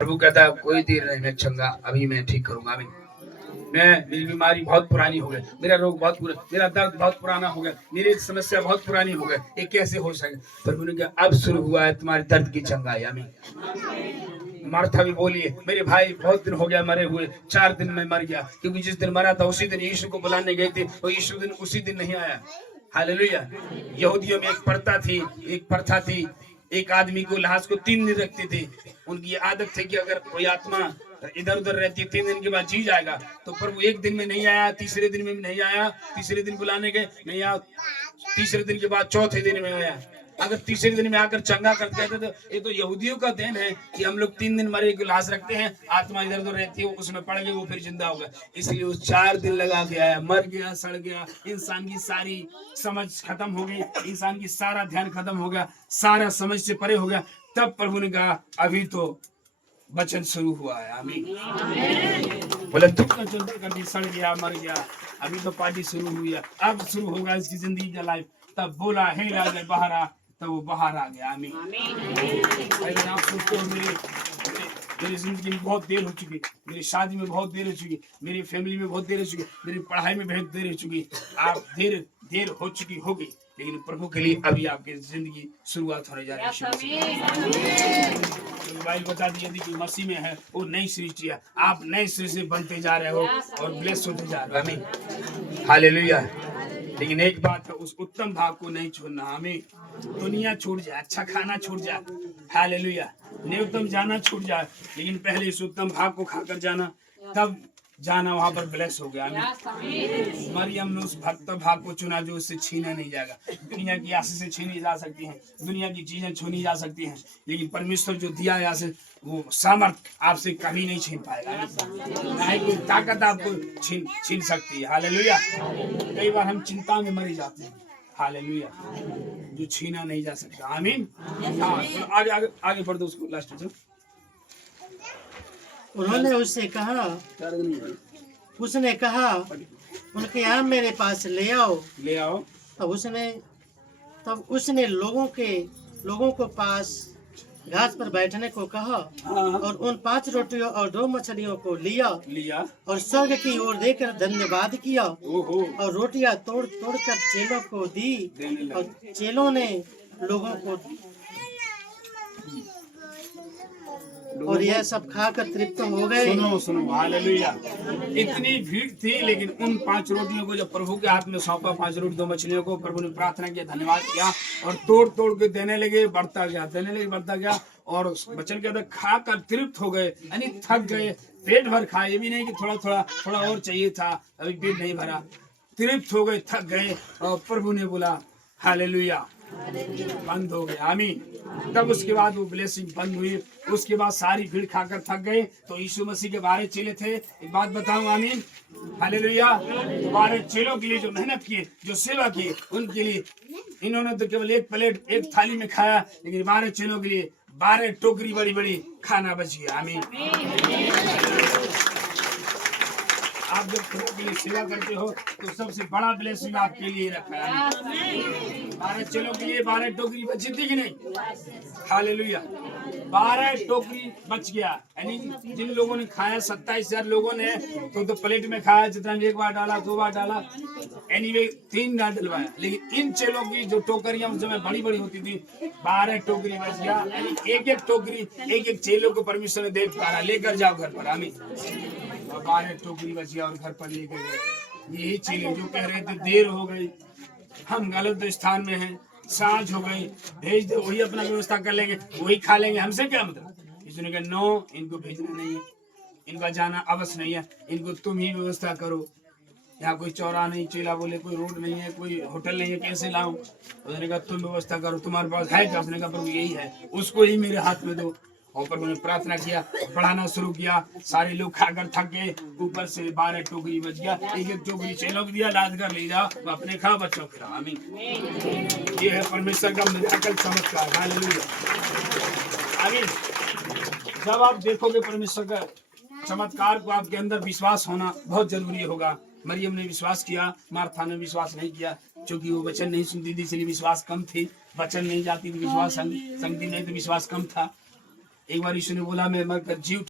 प्रभु कहता है कोई देर नहीं, मैं चंगा अभी मैं ठीक करूंगा। अभी मेरी बीमारी बहुत पुरानी हो गई, मेरा रोग बहुत पूरा, मेरा दर्द बहुत पुराना हो गया, मेरी समस्या बहुत पुरानी हो गई, ये कैसे हो सके? प्रभु ने कहा अब शुरू हुआ है तुम्हारे दर्द की चंगाई। अमीन। मार्था भी बोलिए मेरे भाई बहुत दिन हो गया मरे हुए, 4 दिन में मर गया, क्योंकि जिस दिन मरा था उसी दिन यीशु को बुलाने गए थे और यीशु दिन उसी दिन नहीं आया। हालेलुया। यहूदियों में एक प्रथा थी, एक आदमी को लाश को 3 दिन रखते थे। उनकी आदत थी कि अगर कोई आत्मा इधर उधर रहती है 3 दिन के बाद जी जाएगा। तो प्रभु एक दिन में नहीं आया, तीसरे दिन में भी नहीं आया, तीसरे दिन बुलाने गए नहीं आया, तीसरे दिन के बाद चौथे दिन में आया। अगर तीसरे दिन में आकर चंगा कर देते तो ये तो यहूदियों का देन है कि हम लोग 3 दिन मरे की लाश रखते हैं, आत्मा इधर उधर रहती है, उसमें पड़ गई वो फिर जिंदा होगा। इसलिए वो 4 दिन लगा के आया, मर गया, सड़ गया, इंसान की सारी समझ खत्म हो गई, इंसान की सारा ध्यान खत्म हो गया, सारा समझ से परे हो गया। तब प्रभु ने कहा अभी तो वचन शुरू हुआ है। आमीन। बोले तुम तो चलते कभी सड़ गया, मर गया, अभी तो पार्टी शुरू हुई है, अब शुरू होगा इसकी जिंदगी का लाइफ। तब बोला हे राजा बाहर आ, तब वो बाहर आ गया। आमीन। आप सोचते हो मेरी जिंदगी में बहुत देर हो चुकी, मेरी शादी में बहुत देर हो चुकी, मेरी फैमिली में बहुत देर हो चुकी, मेरी पढ़ाई में बहुत देर हो चुकी। आप देर हो चुकी होगी, लेकिन प्रभु के लिए अभी आपकी जिंदगी शुरुआत होने जा रही है। मोबाइल बता दिया कि मसीह में है वो नई सृष्टि है, आप नए सिरे से बनते जा रहे हो और ब्लेस होते जा रहे हो। आमीन। हालेलुया। लेकिन एक बात है, उस उत्तम भाग को नहीं छोड़ना। हमें दुनिया छूट जाए, अच्छा खाना छूट जाए, हालेलुया, न्यूनतम जाना छूट जाए, लेकिन पहले इस उत्तम भाग को खाकर जाना, तब जाना वहां पर ब्लेस हो गया। मरियम ने उस भक्त भाग को चुना जो उससे छीना नहीं जाएगा। दुनिया की आशीष से छीनी जा सकती हैं, दुनिया की चीजें छूनी जा सकती हैं, लेकिन परमेश्वर जो दिया है से वो सामर्थ आपसे कभी नहीं छीन पाएगा, ना ही कोई ताकत आपको छीन सकती है। हालेलुया। कई बार हम चिंता में मर जाते हैं, हालेलुया, जो छीना नहीं जा सकता। आमीन। हाँ, आगे बढ़ दो उसको लास्ट में। उन्होंने उससे कहा, उसने कहा उनके यहाँ मेरे पास ले आओ। तब उसने लोगों को पास घास पर बैठने को कहा और उन 5 रोटियों और 2 मछलियों को लिया और स्वर्ग की ओर देखकर धन्यवाद किया और रोटियां तोड़ कर चेलों को दी और चेलों ने लोगों को और यह सब खाकर तृप्त हो गए। सुनो हालेलुया। इतनी भीड़ थी, लेकिन उन 5 रोटियों को जब प्रभु के हाथ में सौंपा, 5 रोटी 2 मछलियों को, प्रभु ने प्रार्थना किया, धन्यवाद किया और तोड़ के देने लगे, बढ़ता गया और वचन के अंदर खाकर तृप्त हो गए, यानी थक गए, पेट भर खाए, ये भी नहीं कि थोड़ा और चाहिए था, अभी पेट नहीं भरा, तृप्त हो गए, थक गए और प्रभु ने बोला हालेलुया, बंद हो गया। आमीन। तब उसके बाद वो ब्लेसिंग बंद हुई। उसके बाद सारी भीड़ खाकर थक गए, तो यीशु मसीह के 12 चेले थे। एक बात बताऊं, आमीन, हालेलुया, 12 चेलों के लिए जो मेहनत की, जो सेवा की, उनके लिए इन्होंने तो केवल एक प्लेट, एक थाली में खाया, लेकिन 12 चेलों के लिए 12 टोकरी बड़ी खाना बच गया। आमीन। आप जब प्रभु के लिए सेवा करते हो तो सबसे बड़ा ब्लेसिंग आपके लिए रखा है। 12 चेलों के लिए 12 टोकरी बची थी कि नहीं? हालेलुया। 12 टोकरी बच गया, यानी जिन लोगों ने खाया, 27,000 लोगों ने तो प्लेट में खाया, जितना 1 बार डाला, 2 बार डाला, एनीवे 3 बार डलवाया, लेकिन इन चेलों की जो टोकरियां उस समय बड़ी होती थी, 12 टोकरी बच गया, यानी एक टोकरी एक चेलों को परमेश्वर ने दे पारा, लेकर जाओ घर पर। आमीन। 12 टोकरी बच गया और घर पर लेकर गए। यही चेले जो कह रहे थे देर हो गई, हम गलत स्थान में हैं, सांझ हो गई, भेज दो, वही अपना व्यवस्था कर लेंगे, वही खा लेंगे, हमसे क्या मतलब? इसने कहा नो, इनको भेजना नहीं है, इनका जाना अवश्य नहीं है, इनको तुम ही व्यवस्था करो। यहाँ कोई चौराहा नहीं, चेला बोले कोई रोड नहीं है, कोई होटल नहीं है, कैसे लाऊं? उसने कहा तुम व्यवस्था करो, तुम्हारे पास है क्या? उसने कहा प्रभु यही है, उसको ही मेरे हाथ में दो। और प्रभु ने प्रार्थना किया, पढ़ाना शुरू किया, सारे लोग खाकर थक गए, ऊपर से 12 टोकरी बच गया, एक टोकरी चेलों को दिया, लाद कर ले जाओ, अपने खाओ, बच्चों खिलाओ। आमीन। ये है परमेश्वर का मिराकल चमत्कार। हालेलुया। आमीन। जब आप देखोगे परमेश्वर का चमत्कार को, आपके अंदर विश्वास होना बहुत जरूरी होगा। मरियम ने विश्वास किया, मार्था ने विश्वास नहीं किया, क्योंकि वो वचन नहीं सुनती थी, इसलिए विश्वास कम थी। वचन नहीं जाती थी, विश्वास संगति नहीं तो विश्वास कम था। एक बार यीशु ने बोला मैं मरकर जीव